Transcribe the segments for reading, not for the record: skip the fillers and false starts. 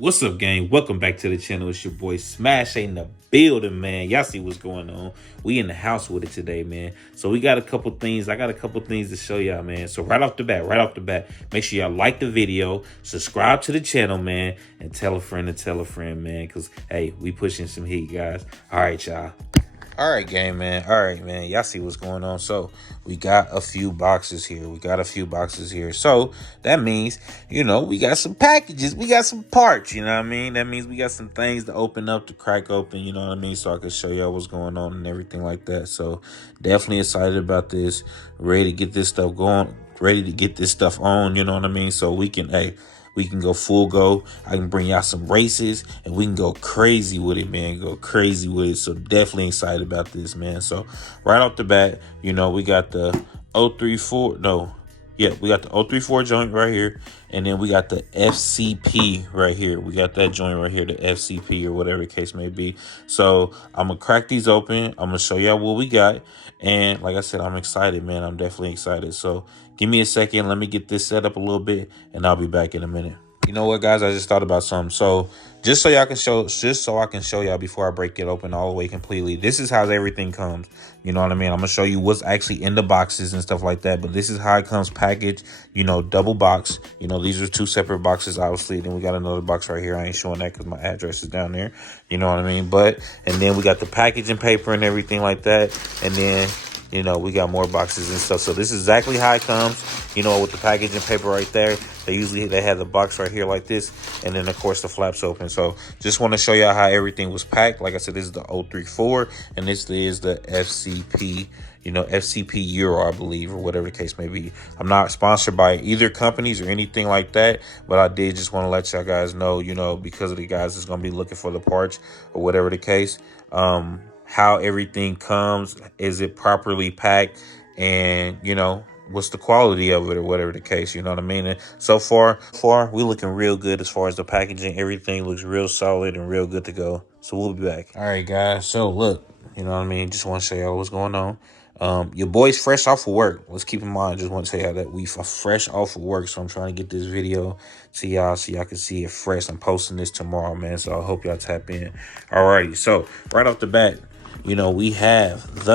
What's up, gang? Welcome back to the channel. It's your boy Smash in the building, man. Y'all see what's going on. We in the house with it today, man. So we got a couple things. I got a couple things to show y'all, man. So right off the bat, make sure y'all like the video, subscribe to the channel, man, and tell a friend, man. Because, hey, we pushing some heat, guys. All right, y'all. All right, gang, man. All right, man. Y'all see what's going on. So we got a few boxes here. So that means, we got some packages. We got some parts, you know what I mean? That means we got some things to open up, to crack open, you know what I mean? So I can show y'all what's going on and everything like that. So definitely excited about this. Ready to get this stuff going. Ready to get this stuff on, you know what I mean? So we can go full go. I can bring y'all some races and we can go crazy with it, man. So definitely excited about this, man. So right off the bat, we got the 034. We got the 034 joint right here. And then we got the FCP right here. We got that joint right here, the FCP or whatever the case may be. So I'm going to crack these open. I'm going to show y'all what we got. And like I said, I'm excited, man. I'm definitely excited. So give me a second. Let me get this set up a little bit and I'll be back in a minute. You know what, guys? I just thought about something. So just so I can show y'all before I break it open all the way completely. This is how everything comes. You know what I mean? I'm gonna show you what's actually in the boxes and stuff like that. But this is how it comes packaged. Double box. These are two separate boxes, obviously. Then we got another box right here. I ain't showing that because my address is down there. You know what I mean? And then we got the packaging paper and everything like that. And then we got more boxes and stuff. So this is exactly how it comes, with the packaging paper right there. They have the box right here like this. And then, of course, the flaps open. So just want to show y'all how everything was packed. Like I said, this is the 034 and this is the FCP, FCP Euro, I believe, or whatever the case may be. I'm not sponsored by either companies or anything like that. But I did just want to let y'all guys know, because of the guys that's going to be looking for the parts or whatever the case. How everything comes, is it properly packed, and what's the quality of it or whatever the case, you know what I mean? And so far we looking real good as far as the packaging. Everything looks real solid and real good to go. So we'll be back. All right, guys, so look, you know what I mean, just want to show y'all what's going on. Your boy's fresh off of work. Let's keep in mind, just want to tell y'all that we fresh off of work. So I'm trying to get this video to y'all so y'all can see it fresh. I'm posting this tomorrow, man. So I hope y'all tap in. Alrighty, so right off the bat, we have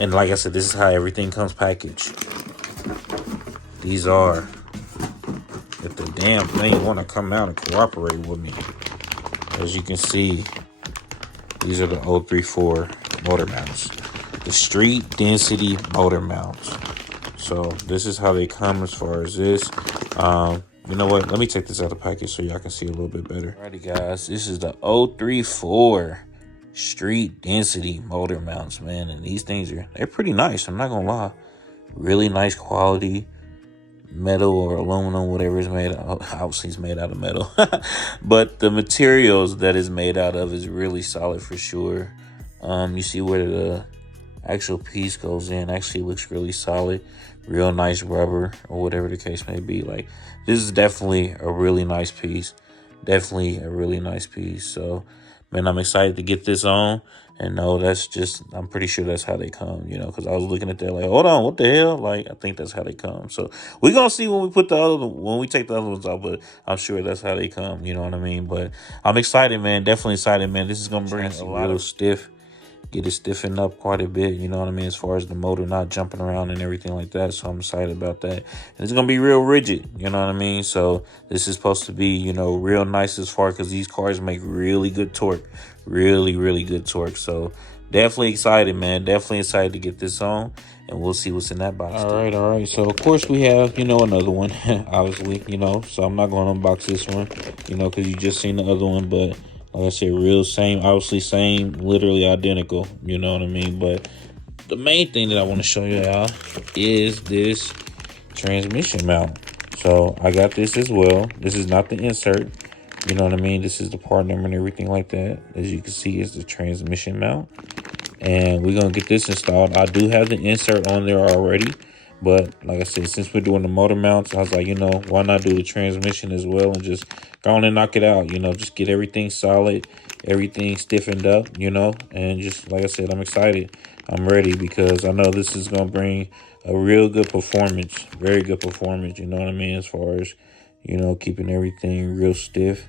and like I said, this is how everything comes packaged. These are, if the damn thing want to come out and cooperate with me. As you can see, these are the 034 motor mounts. The street density motor mounts. So this is how they come as far as this. You know what? Let me take this out of the package so y'all can see a little bit better. Alrighty, guys. This is the 034 street density motor mounts, man. And these things they're pretty nice. I'm not gonna lie. Really nice quality. Metal or aluminum, whatever it's made out. Obviously it's made out of metal. But the materials that is made out of is really solid for sure. You see where the actual piece goes in. Actually looks really solid. Real nice rubber or whatever the case may be. Like, this is definitely a really nice piece. So, man, I'm excited to get this on. And no, I'm pretty sure that's how they come, because I was looking at that like, hold on, what the hell? Like, I think that's how they come. So we're going to see when we take the other ones out, but I'm sure that's how they come, you know what I mean? But I'm excited, man. Definitely excited, man. This is going to bring a lot of stiff. Get it stiffened up quite a bit, you know what I mean, as far as the motor not jumping around and everything like that. So I'm excited about that. And it's going to be real rigid, you know what I mean? So this is supposed to be, real nice as far, because these cars make really good torque. Really, really good torque. So definitely excited, man. Definitely excited to get this on. And we'll see what's in that box. All right. So, of course, we have, another one, obviously, So I'm not going to unbox this one, because you just seen the other one. But like I said, obviously same, literally identical, you know what I mean? But the main thing that I want to show y'all is this transmission mount. So I got this as well. This is not the insert, you know what I mean? This is the part number and everything like that. As you can see, it's the transmission mount. And we're going to get this installed. I do have the insert on there already. But like I said, since we're doing the motor mounts, I was like, why not do the transmission as well and just go on and knock it out, just get everything solid, everything stiffened up, and just like I said, I'm excited. I'm ready because I know this is going to bring a real good performance, very good performance, you know what I mean, as far as, you know, keeping everything real stiff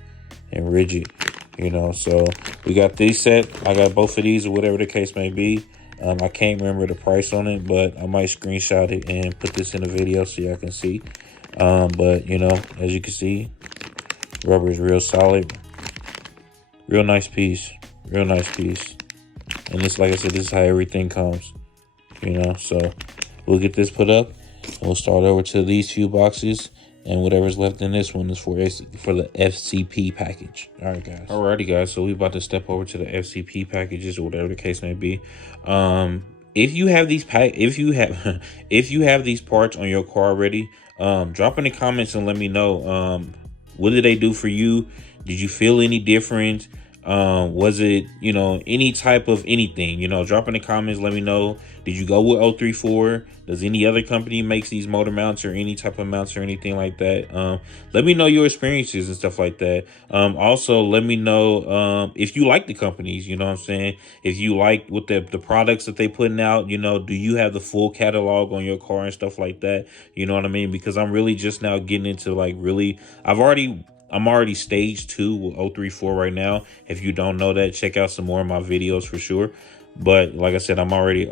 and rigid, you know. So we got these set. I got both of these or whatever the case may be. I can't remember the price on it, but I might screenshot it and put this in a video so y'all can see. But, you know, as you can see, rubber is real solid. Real nice piece. Real nice piece. And this, like I said, this is how everything comes, you know. So we'll get this put up. And we'll start over to these few boxes. And whatever's left in this one is for the FCP package. All right, guys. Alrighty, guys. So we about to step over to the FCP packages or whatever the case may be. If you have these if you have these parts on your car already, drop in the comments and let me know. What did they do for you? Did you feel any different? Was it, you know, any type of anything? You know, drop in the comments. Let me know. Did you go with 034? Does any other company makes these motor mounts or any type of mounts or anything like that? Let me know your experiences and stuff like that. Also, let me know if you like the companies, you know what I'm saying? If you like what the products that they putting out, you know, do you have the full catalog on your car and stuff like that? You know what I mean? Because I'm really just now getting into like really, I'm already stage 2 with 034 right now. If you don't know that, check out some more of my videos for sure. But like I said, I'm already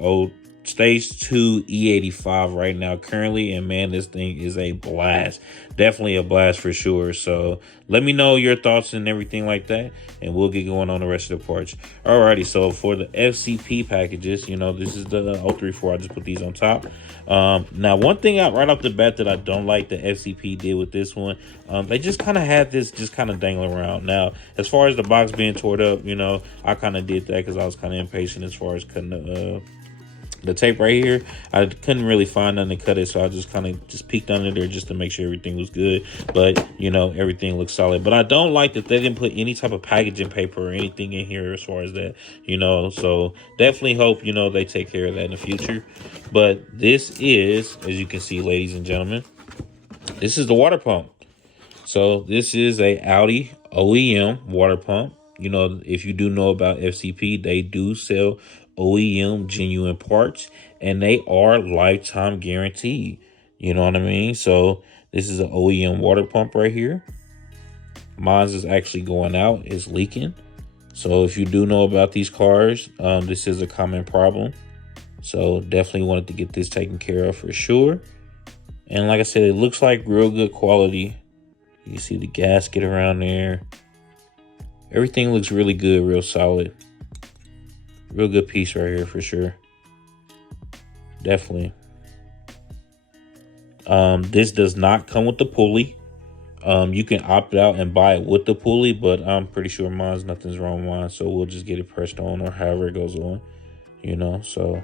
stage 2 E85 right now currently, and man, this thing is a blast. Definitely a blast for sure. So let me know your thoughts and everything like that, and we'll get going on the rest of the parts. Alrighty, so for the FCP packages, you know, this is the 034. I just put these on top. Now one thing out right off the bat that I don't like the FCP did with this one, they just kind of had this just kind of dangling around. Now as far as the box being torn up, you know, I kind of did that because I was kind of impatient as far as cutting the tape right here. I couldn't really find nothing to cut it, so I just kind of just peeked under there just to make sure everything was good. But you know, everything looks solid. But I don't like that they didn't put any type of packaging paper or anything in here as far as that, you know. So definitely hope, you know, they take care of that in the future. But this is, as you can see, ladies and gentlemen, this is the water pump. So this is a Audi OEM water pump. You know, if you do know about FCP, they do sell OEM genuine parts, and they are lifetime guaranteed. You know what I mean? So this is an OEM water pump right here. Mine is actually going out. It's leaking. So if you do know about these cars, this is a common problem. So definitely wanted to get this taken care of for sure. And like I said, it looks like real good quality. You see the gasket around there. Everything looks really good, real solid. Real good piece right here for sure. Definitely. This does not come with the pulley. You can opt out and buy it with the pulley, but I'm pretty sure nothing's wrong with mine. So we'll just get it pressed on or however it goes on, you know. So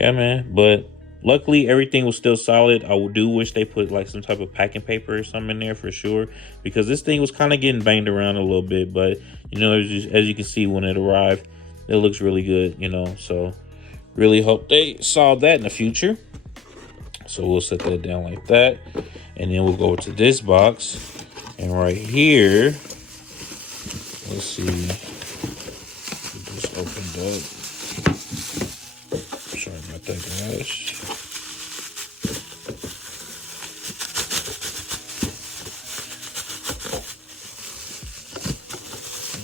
yeah, man. But luckily everything was still solid. I do wish they put like some type of packing paper or something in there for sure, because this thing was kind of getting banged around a little bit. But you know, as you can see when it arrived, it looks really good, you know. So really hope they solve that in the future. So we'll set that down like that, and then we'll go to this box. And right here, let's see, just opened up. Sorry about that, guys.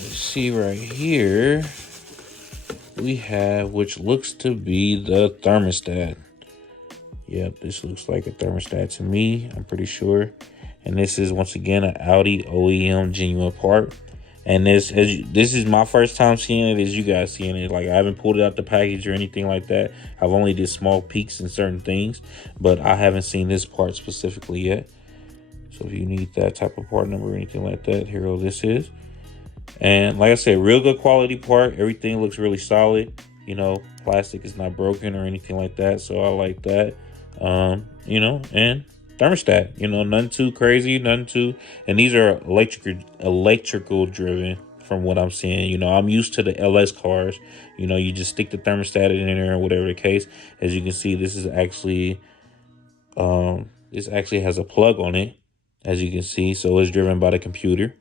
Let's see right here, we have, which looks to be the thermostat. Yep, this looks like a thermostat to me, I'm pretty sure. And this is once again an Audi OEM genuine part. And this is my first time seeing it, as you guys seeing it. Like, I haven't pulled it out the package or anything like that. I've only did small peeks in certain things, but I haven't seen this part specifically yet. So if you need that type of part number or anything like that, here this is. And like I said, real good quality part. Everything looks really solid. You know, plastic is not broken or anything like that, so I like that. You know, and thermostat, you know, nothing too crazy, nothing too, and these are electrical driven from what I'm seeing. You know, I'm used to the LS cars. You know, you just stick the thermostat in there or whatever the case. As you can see, this is actually this actually has a plug on it, as you can see, so it's driven by the computer,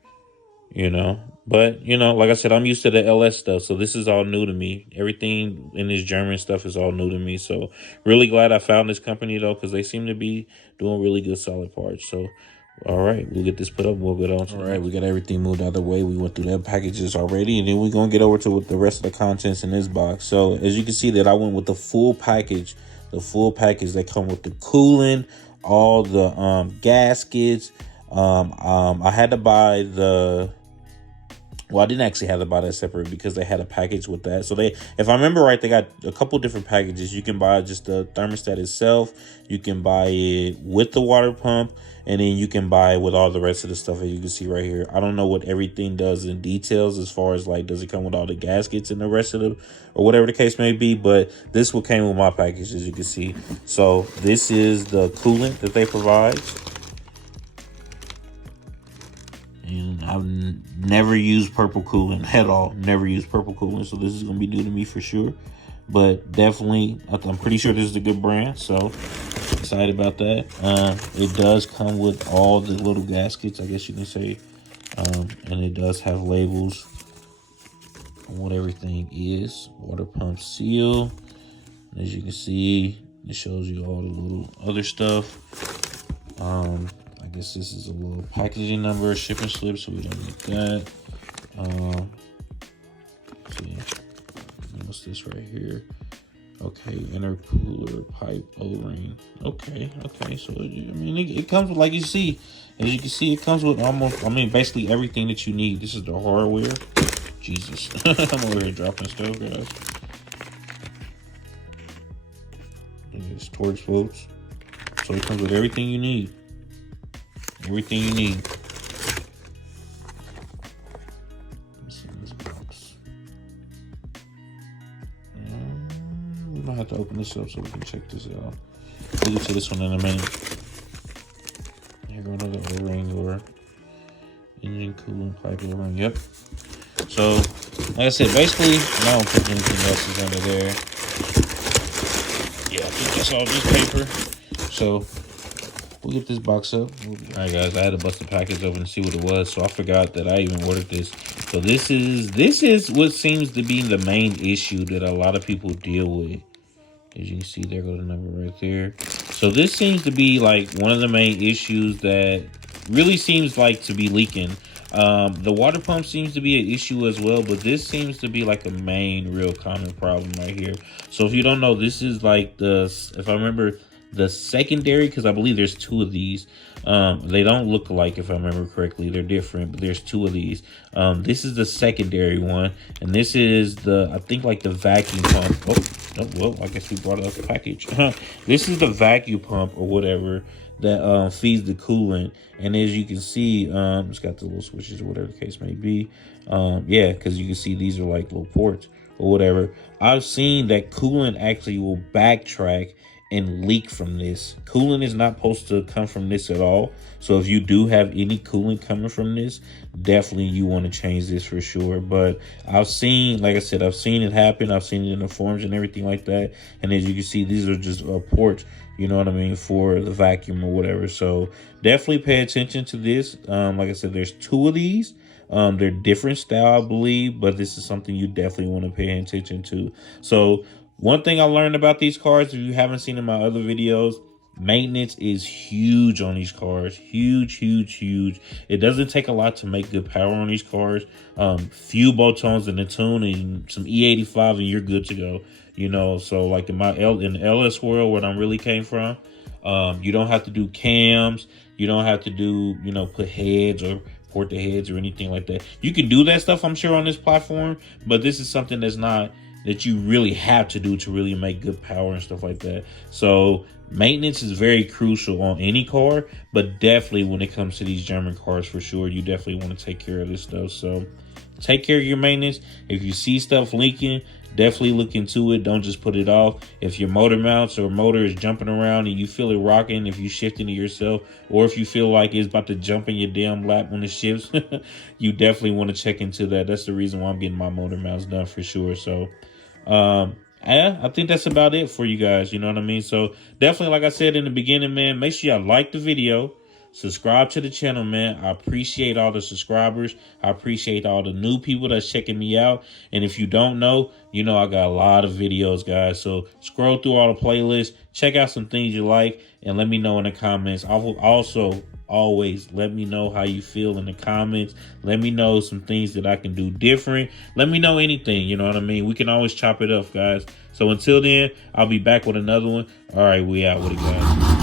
you know. But, you know, like I said, I'm used to the LS stuff, so this is all new to me. Everything in this German stuff is all new to me. So really glad I found this company, though, because they seem to be doing really good solid parts. So All right, we'll get this put up. We'll get on. All right, we got everything moved out of the way. We went through that packages already, and then we're gonna get over to the rest of the contents in this box. So as you can see, that I went with the full package that come with the coolant, all the gaskets. I had to buy the. Well, I didn't actually have to buy that separate because they had a package with that. So if I remember right, they got a couple different packages. You can buy just the thermostat itself. You can buy it with the water pump. And then you can buy it with all the rest of the stuff that you can see right here. I don't know what everything does in details as far as like, does it come with all the gaskets and the rest of the, or whatever the case may be. But this what came with my package, as you can see. So this is the coolant that they provide. And I've never used purple coolant at all. Never used purple coolant. So this is going to be new to me for sure. But definitely, I'm pretty sure this is a good brand. So excited about that. It does come with all the little gaskets, I guess you can say. And it does have labels on what everything is. Water pump seal. As you can see, it shows you all the little other stuff. I guess this is a little packaging number, shipping slip, so we don't need that. See, what's this right here? Okay, intercooler pipe O-ring. Okay. So I mean, it comes with, like you see, as you can see, it comes with almost, I mean, basically everything that you need. This is the hardware. Jesus, I'm over here dropping stuff, guys. It's torch bolts. So it comes with everything you need. Everything you need. Let's see this box. We might have to open this up so we can check this out. We'll get to this one in a minute. Here go another O-ring or engine coolant pipe O-ring. Yep. So, like I said, basically, I don't think anything else is under there. Yeah, I think that's all just paper. So, we'll get this box up. All right, guys, I had to bust the package open and see what it was, so I forgot that I even ordered this. So this is what seems to be the main issue that a lot of people deal with. As you can see, there goes the number right there. So this seems to be like one of the main issues that really seems like to be leaking. The water pump seems to be an issue as well, but this seems to be like a main real common problem right here. So if you don't know, this is like if I remember, the secondary, because I believe there's two of these. They don't look alike, if I remember correctly. They're different, but there's two of these. This is the secondary one, and this is the, I think, like the vacuum pump. Oh, well, I guess we brought up the package. This is the vacuum pump or whatever that feeds the coolant. And as you can see, it's got the little switches or whatever the case may be. Yeah, because you can see these are like little ports or whatever. I've seen that coolant actually will backtrack and leak from this. Coolant is not supposed to come from this at all. So if you do have any coolant coming from this, definitely you want to change this for sure. But I've seen, like I said, I've seen it happen. I've seen it in the forums and everything like that. And as you can see, these are just ports, you know what I mean, for the vacuum or whatever. So definitely pay attention to this. Like I said, there's two of these. They're different style, I believe, but this is something you definitely want to pay attention to. So one thing I learned about these cars, if you haven't seen in my other videos, maintenance is huge on these cars. Huge. It doesn't take a lot to make good power on these cars. Few bolt-ons in the tune and some E85 and you're good to go. You know, so like in the LS world where I really came from, you don't have to do cams. You don't have to do, you know, put heads or port the heads or anything like that. You can do that stuff, I'm sure, on this platform, but this is something that's not that you really have to do to really make good power and stuff like that. So maintenance is very crucial on any car, but definitely when it comes to these German cars, for sure, you definitely want to take care of this stuff. So take care of your maintenance. If you see stuff leaking, definitely look into it. Don't just put it off. If your motor mounts or motor is jumping around and you feel it rocking, if you shifting it yourself, or if you feel like it's about to jump in your damn lap when it shifts, you definitely want to check into that. That's the reason why I'm getting my motor mounts done for sure. So yeah, I think that's about it for you guys. You know what I mean? So definitely, like I said in the beginning, man, make sure y'all like the video. Subscribe to the channel, man. I appreciate all the subscribers. I appreciate all the new people that's checking me out. And if you don't know, you know I got a lot of videos, guys. So scroll through all the playlists. Check out some things you like. And let me know in the comments. I will also always let me know how you feel in the comments. Let me know some things that I can do different. Let me know anything, you know what I mean? We can always chop it up, guys. So until then, I'll be back with another one. All right, we out with it, guys.